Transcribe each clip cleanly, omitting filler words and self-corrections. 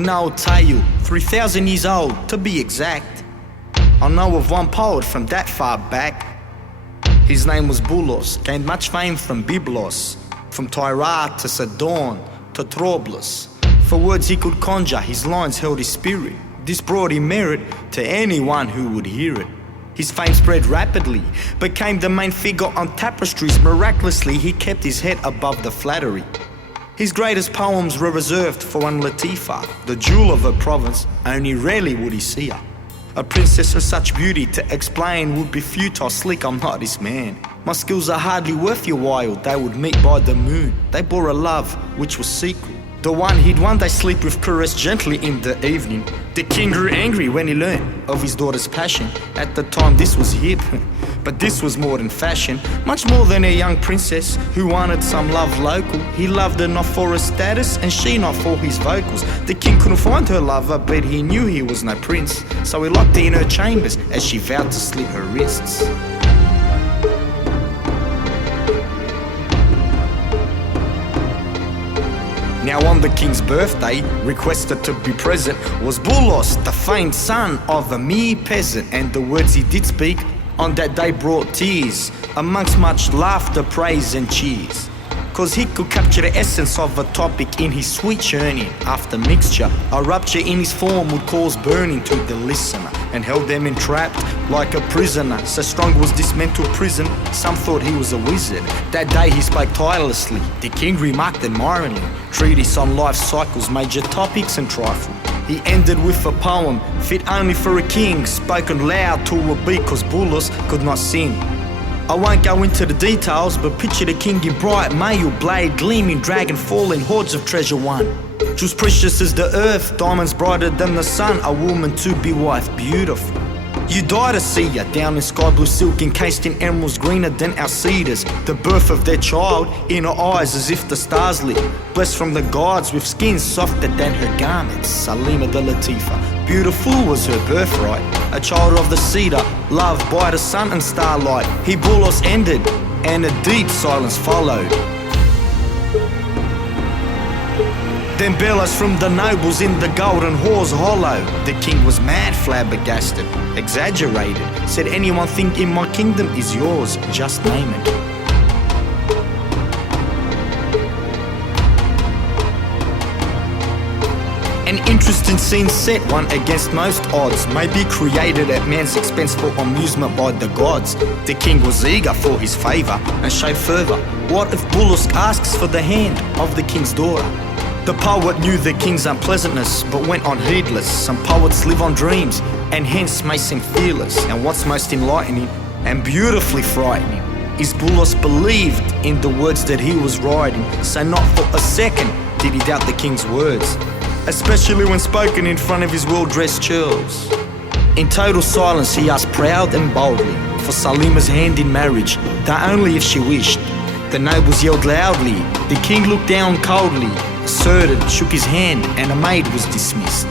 An old tale, 3,000 years old to be exact. I know of one poet from that far back. His name was Bulos, gained much fame from Byblos, from Tyra to Sidon to Troblus. For words he could conjure, his lines held his spirit. This brought him merit to anyone who would hear it. His fame spread rapidly, became the main figure on tapestries. Miraculously, he kept his head above the flattery. His greatest poems were reserved for one Latifa, the jewel of her province. Only rarely would he see her. A princess of such beauty to explain would be futile. Slick, I'm not his man. My skills are hardly worth your while. They would meet by the moon. They bore a love which was secret, the one he'd one day sleep with, caress gently in the evening. The king grew angry when he learned of his daughter's passion. At the time this was hip, but this was more than fashion. Much more than a young princess who wanted some love local. He loved her not for her status and she not for his vocals. The king couldn't find her lover, but he knew he was no prince. So he locked her in her chambers as she vowed to slit her wrists. Now on the king's birthday, requested to be present was Bulos, the famed son of a mere peasant. And the words he did speak on that day brought tears, amongst much laughter, praise and cheers. Cause he could capture the essence of a topic in his sweet journey. After mixture, a rupture in his form would cause burning to the listener, and held them entrapped like a prisoner. So strong was this mental prison, some thought he was a wizard. That day he spoke tirelessly, the king remarked admiringly. Treatise on life cycles, major topics and trifle. He ended with a poem fit only for a king, spoken loud to a beat cause Bulos could not sing. I won't go into the details, but picture the king in bright mail blade, gleaming, dragon falling, hordes of treasure won. Jewels precious as the earth, diamonds brighter than the sun, a woman to be wife, beautiful. You die to see her, down in sky blue silk, encased in emeralds greener than our cedars. The birth of their child, in her eyes as if the stars lit. Blessed from the gods with skin softer than her garments. Salima the Latifa, beautiful was her birthright. A child of the cedar, loved by the sun and starlight. He Bulos ended, and a deep silence followed. Then bellows from the nobles in the golden halls hollow. The king was mad, flabbergasted, exaggerated. Said, anyone think in my kingdom is yours, just name it. An interesting scene set, one against most odds, may be created at man's expense for amusement by the gods. The king was eager for his favour and showed further. What if Bulos asks for the hand of the king's daughter? The poet knew the king's unpleasantness, but went on heedless. Some poets live on dreams, and hence may seem fearless. And what's most enlightening and beautifully frightening is Bulos believed in the words that he was writing. So not for a second did he doubt the king's words, especially when spoken in front of his well-dressed churls. In total silence he asked proud and boldly for Salima's hand in marriage, though only if she wished. The nobles yelled loudly, the king looked down coldly, asserted, shook his hand, and a maid was dismissed.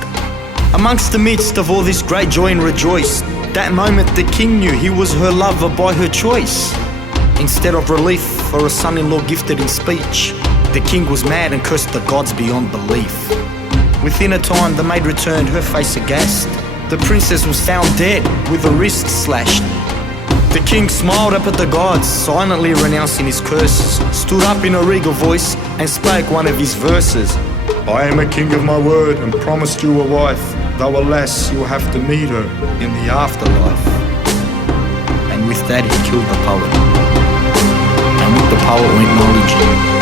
Amongst the midst of all this great joy and rejoice, that moment the king knew he was her lover by her choice. Instead of relief for a son-in-law gifted in speech, the king was mad and cursed the gods beyond belief. Within a time the maid returned, her face aghast. The princess was found dead with her wrists slashed. The king smiled up at the gods, silently renouncing his curses, stood up in a regal voice and spoke one of his verses. I am a king of my word and promised you a wife, though alas you'll have to meet her in the afterlife. And with that he killed the poet, and with the poet went knowledge.